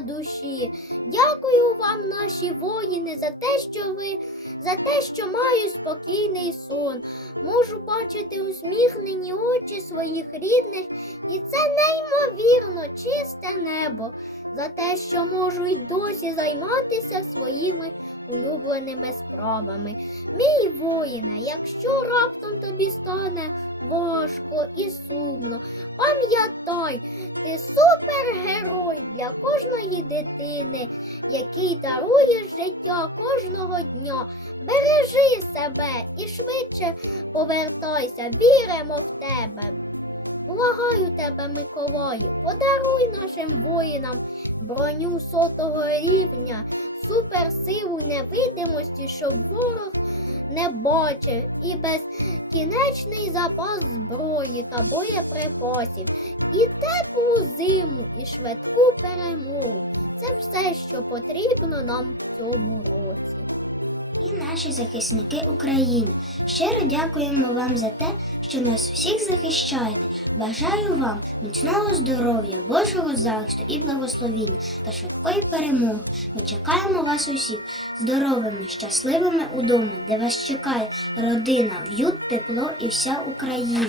душі. Дякую вам, наші воїни, за те, що ви, за те, що маю спокійний сон. Можу бачити усміхнені очі своїх рідних, і це неймовірно чисте небо. За те, що можу й досі займатися своїми улюбленими справами. Мій воїне, якщо раптом тобі стане важко і сумно, дитини, який дарує життя кожного дня. Бережи себе і швидше повертайся, віримо в тебе. Благаю тебе, Миколаю, подаруй нашим воїнам броню сотого рівня, суперсилу невидимості, щоб ворог не бачив, і безкінечний запас зброї та боєприпасів, і теплу зиму, і швидку перемогу. Потрібно нам в і наші захисники України. Щиро дякуємо вам за те, що нас усіх захищаєте. Бажаю вам міцного здоров'я, Божого захисту і благословіння та швидкої перемоги. Ми чекаємо вас усіх здоровими, щасливими удома, де вас чекає родина, в'ют, тепло і вся Україна.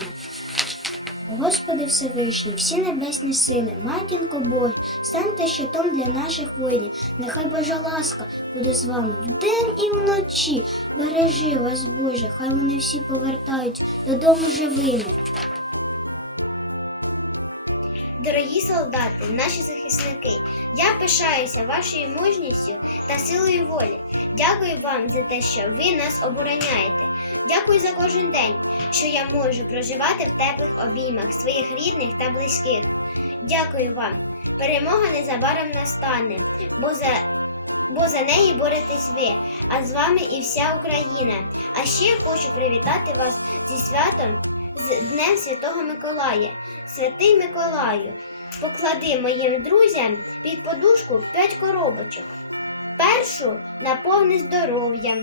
Господи Всевишній, всі небесні сили, матінко Божа, станьте щитом для наших воїнів. Нехай Божа ласка буде з вами вдень і вночі. Бережи вас, Боже, хай вони всі повертаються додому живими. Дорогі солдати, наші захисники, я пишаюся вашою мужністю та силою волі. Дякую вам за те, що ви нас обороняєте. Дякую за кожен день, що я можу проживати в теплих обіймах своїх рідних та близьких. Дякую вам. Перемога незабаром настане, бо за, бо за неї боретесь ви, а з вами і вся Україна. А ще хочу привітати вас зі святом з Днем Святого Миколая. Святий Миколаю, поклади моїм друзям під подушку п'ять коробочок. Першу наповни здоров'ям,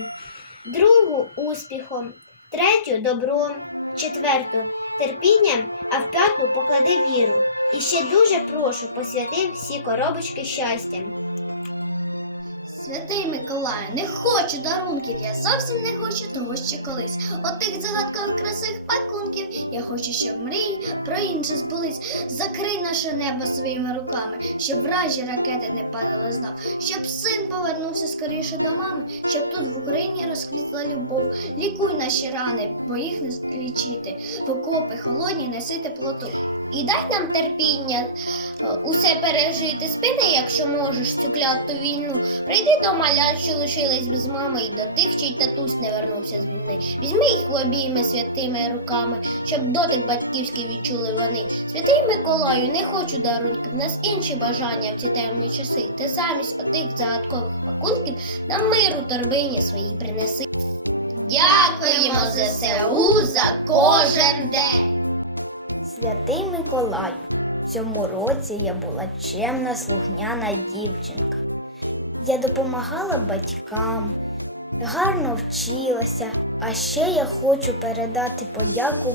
другу успіхом, третю добром, четверту терпінням, а в п'яту поклади віру. І ще дуже прошу посвяти всі коробочки щастям. Святий Миколаю, не хочу дарунків, я зовсім не хочу того, що колись. От тих загадкових красивих пакунків, я хочу, щоб мрії про інше збулись. Закрий наше небо своїми руками, щоб вражі ракети не падали знов, щоб син війну. Прийди до малян, що лишились без мами, і до тих, чий татусь не вернувся з війни. Візьми їх в обійми святими руками, щоб дотик батьківський відчули вони. Святий Миколаю, не хочу дарунків, в нас інші бажання в ці темні часи. Ти замість отих загадкових пакунків нам миру торбині свої принеси. Дякуємо ЗСУ за кожен день. Святий Миколай, в цьому році я була чемна слухняна. Я допомагала батькам, гарно вчилася, а ще я хочу передати подяку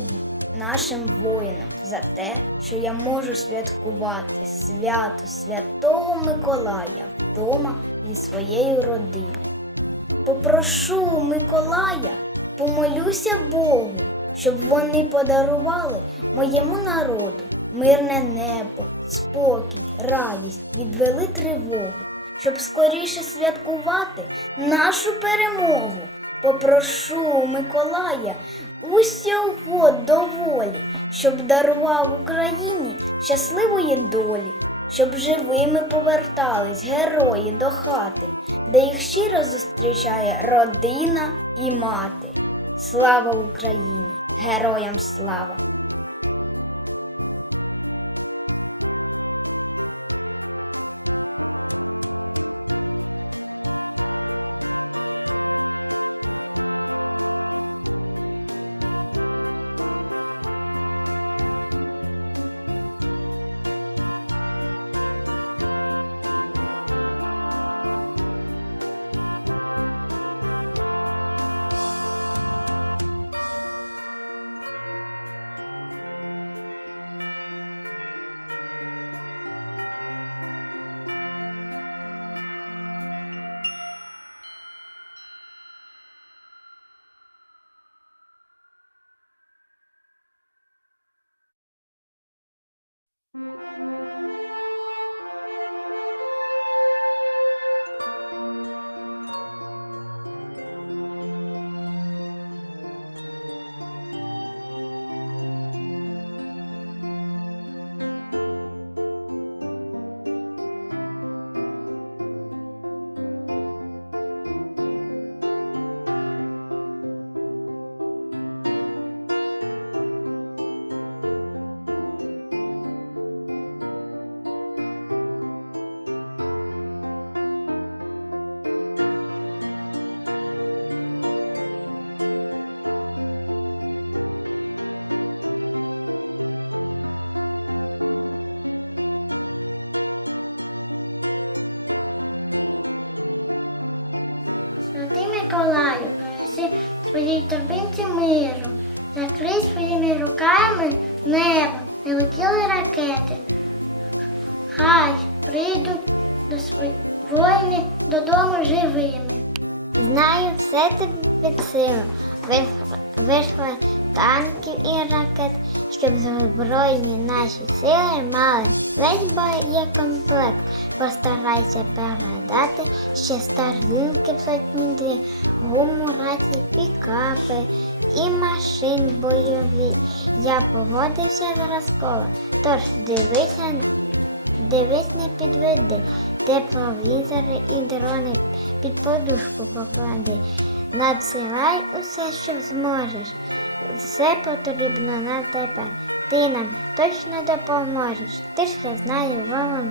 нашим воїнам за те, що я можу святкувати свято Святого Миколая вдома із своєю родиною. Попрошу Миколая, помолюся Богу, щоб вони подарували моєму народу мирне небо, спокій, радість, відвели тривогу, щоб скоріше святкувати нашу перемогу. Попрошу Миколая усього доволі, щоб дарував Україні щасливої долі, щоб живими повертались герої до хати, де їх щиро зустрічає родина і мати. Слава Україні! Героям слава! Ти нам точно допоможеш. Ти ж не знаєш мама